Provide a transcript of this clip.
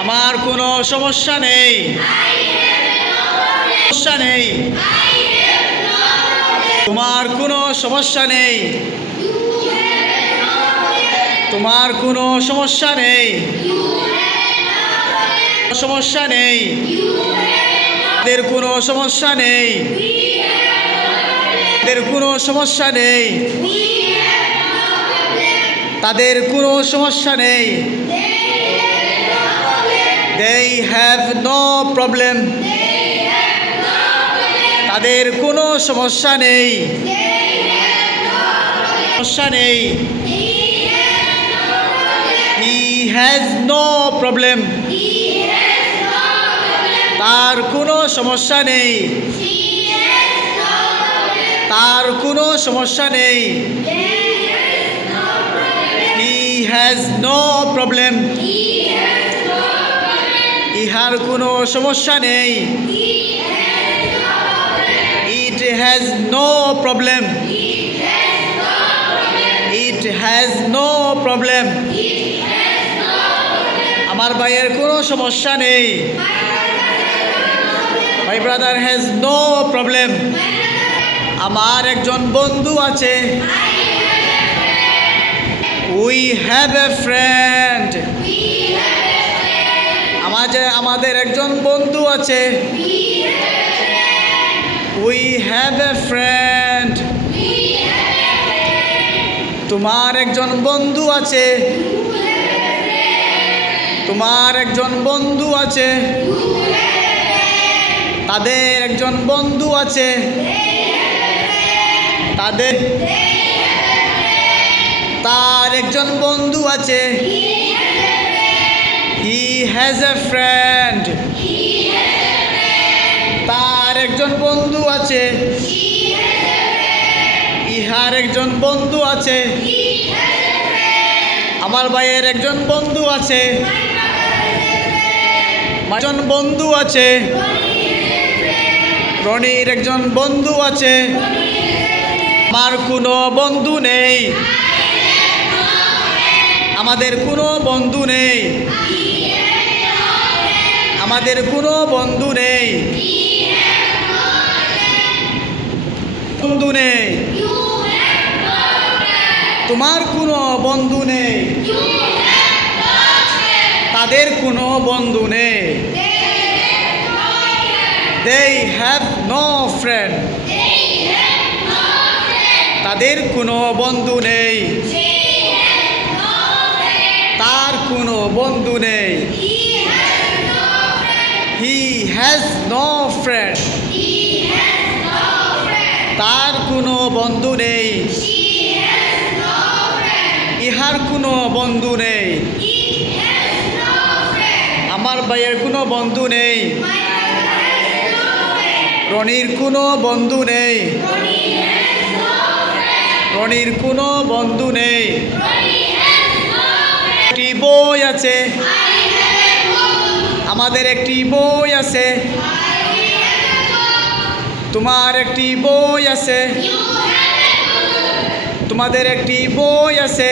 আমার কোনো সমস্যা নেই, সমস্যা নেই। তোমার কোনো সমস্যা নেই, তোমার কোনো সমস্যা নেই, সমস্যা নেই। তাদের কোনো সমস্যা নেই, তাদের কোনো সমস্যা নেই, তাদের কোনো সমস্যা নেই। They have no problem. তাদের কোনো সমস্যা নেই, সমস্যা নেই। He has no problem. তার কোনো সমস্যা নেই, তার কোনো সমস্যা নেই। He has no problem. ইহার কোনো সমস্যা নেই। It has no problem. It has no problem. আমার ভাইয়ের কোনো সমস্যা নেই। My brother has no problem. আমার একজন বন্ধু আছে। We have a friend. আমাদের একজন বন্ধু আছে। We have a friend. তোমার একজন বন্ধু আছে, তোমার একজন বন্ধু আছে, তাদের একজন বন্ধু আছে, তাদের তার একজন বন্ধু আছে। He has a friend. তার একজন বন্ধু আছে, ইহার একজন বন্ধু আছে। আমার ভাইয়ের একজন বন্ধু আছে, একজন বন্ধু আছে। রনির একজন বন্ধু আছে। আমার কোনো বন্ধু নেই, আমাদের কোনো বন্ধু নেই, আমাদের কোনো বন্ধু নেই, বন্ধু নেই। তোমার কোনো বন্ধু নেই, তাদের কোনো বন্ধু নেই। They have no friend. তাদের কোনো বন্ধু নেই, তার কোনো বন্ধু নেই। He has no friend. তার কোনো বন্ধু নেই, ইহার কোনো বন্ধু নেই। আমার ভাইয়ের কোনো বন্ধু নেই, রনির কোনো বন্ধু নেই, রনির কোনো বন্ধু নেই। একটি বই আছে, আমাদের একটি বই আছে, তোমার একটি বই আছে, তোমাদের একটি বই আছে।